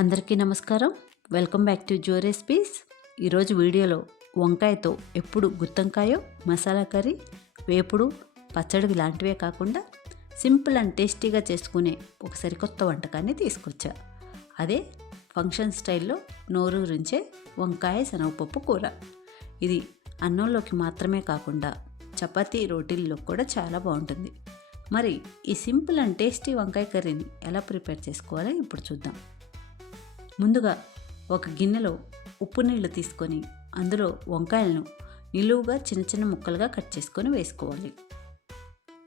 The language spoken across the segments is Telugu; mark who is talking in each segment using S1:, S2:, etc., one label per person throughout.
S1: అందరికీ నమస్కారం. Welcome back to Jo recipes. ఈరోజు వీడియోలో వంకాయతో ఎప్పుడు గుత్తంకాయో మసాలా కర్రీ వేపుడు పచ్చడి లాంటివే కాకుండా సింపుల్ అండ్ టేస్టీగా చేసుకునే ఒక సరికొత్త వంటకాన్ని తీసుకొచ్చా. అదే ఫంక్షన్ స్టైల్లో నోరు రుంచే వంకాయ శనగపప్పు కూర. ఇది అన్నంలోకి మాత్రమే కాకుండా చపాతీ రోటీల్లో కూడా చాలా బాగుంటుంది. మరి ఈ సింపుల్ అండ్ టేస్టీ వంకాయ కర్రీని ఎలా ప్రిపేర్ చేసుకోవాలో ఇప్పుడు చూద్దాం. ముందుగా ఒక గిన్నెలో ఉప్పు నీళ్ళు తీసుకొని అందులో వంకాయలను నిలువుగా చిన్న చిన్న ముక్కలుగా కట్ చేసుకొని వేసుకోవాలి.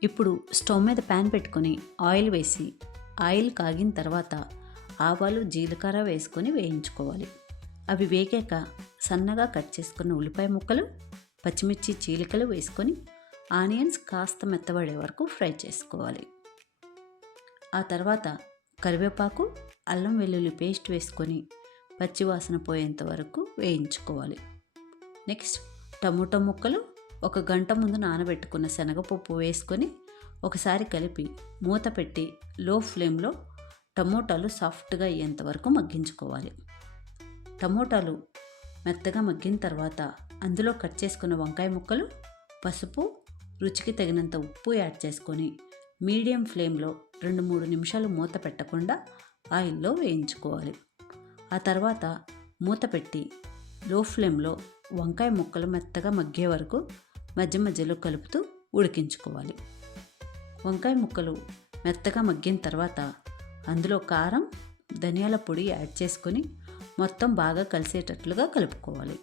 S1: ఇప్పుడు స్టవ్ మీద ప్యాన్ పెట్టుకొని ఆయిల్ వేసి ఆయిల్ కాగిన తర్వాత ఆవాలు జీలకర్ర వేసుకొని వేయించుకోవాలి. అవి వేగాక సన్నగా కట్ చేసుకున్న ఉల్లిపాయ ముక్కలు పచ్చిమిర్చి చీలికలు వేసుకొని ఆనియన్స్ కాస్త మెత్తబడే వరకు ఫ్రై చేసుకోవాలి. ఆ తర్వాత కరివేపాకు అల్లం వెల్లుల్లి పేస్ట్ వేసుకొని పచ్చివాసన పోయేంత వరకు వేయించుకోవాలి. నెక్స్ట్ టమోటా ముక్కలు ఒక గంట ముందు నానబెట్టుకున్న శనగపప్పు వేసుకొని ఒకసారి కలిపి మూత పెట్టి లో ఫ్లేమ్లో టమోటాలు సాఫ్ట్గా అయ్యేంత వరకు మగ్గించుకోవాలి. టమోటాలు మెత్తగా మగ్గిన తర్వాత అందులో కట్ చేసుకున్న వంకాయ ముక్కలు పసుపు రుచికి తగినంత ఉప్పు యాడ్ చేసుకొని మీడియం ఫ్లేమ్లో రెండు మూడు నిమిషాలు మూత పెట్టకుండా ఆయిల్లో వేయించుకోవాలి. ఆ తర్వాత మూత పెట్టి లో ఫ్లేమ్లో వంకాయ ముక్కలు మెత్తగా మగ్గే వరకు మధ్య మధ్యలో కలుపుతూ ఉడికించుకోవాలి. వంకాయ ముక్కలు మెత్తగా మగ్గిన తర్వాత అందులో కారం ధనియాల పొడి యాడ్ చేసుకొని మొత్తం బాగా కలిసేటట్లుగా కలుపుకోవాలి.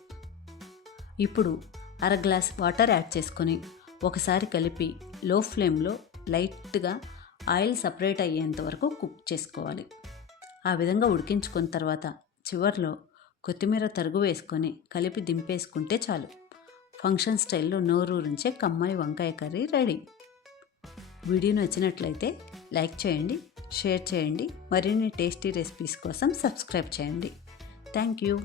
S1: ఇప్పుడు అర గ్లాస్ వాటర్ యాడ్ చేసుకొని ఒకసారి కలిపి లో ఫ్లేమ్లో లైట్గా ఆయిల్ సపరేట్ అయ్యేంత వరకు కుక్ చేసుకోవాలి. ఆ విధంగా ఉడికించుకున్న తర్వాత చివర్లో కొత్తిమీర తరుగు వేసుకొని కలిపి దింపేసుకుంటే చాలు. ఫంక్షన్ స్టైల్లో నోరూరించే కమ్మని వంకాయ కర్రీ రెడీ. వీడియో నచ్చినట్లయితే లైక్ చేయండి షేర్ చేయండి మరిన్ని టేస్టీ రెసిపీస్ కోసం సబ్స్క్రైబ్ చేయండి. Thank you.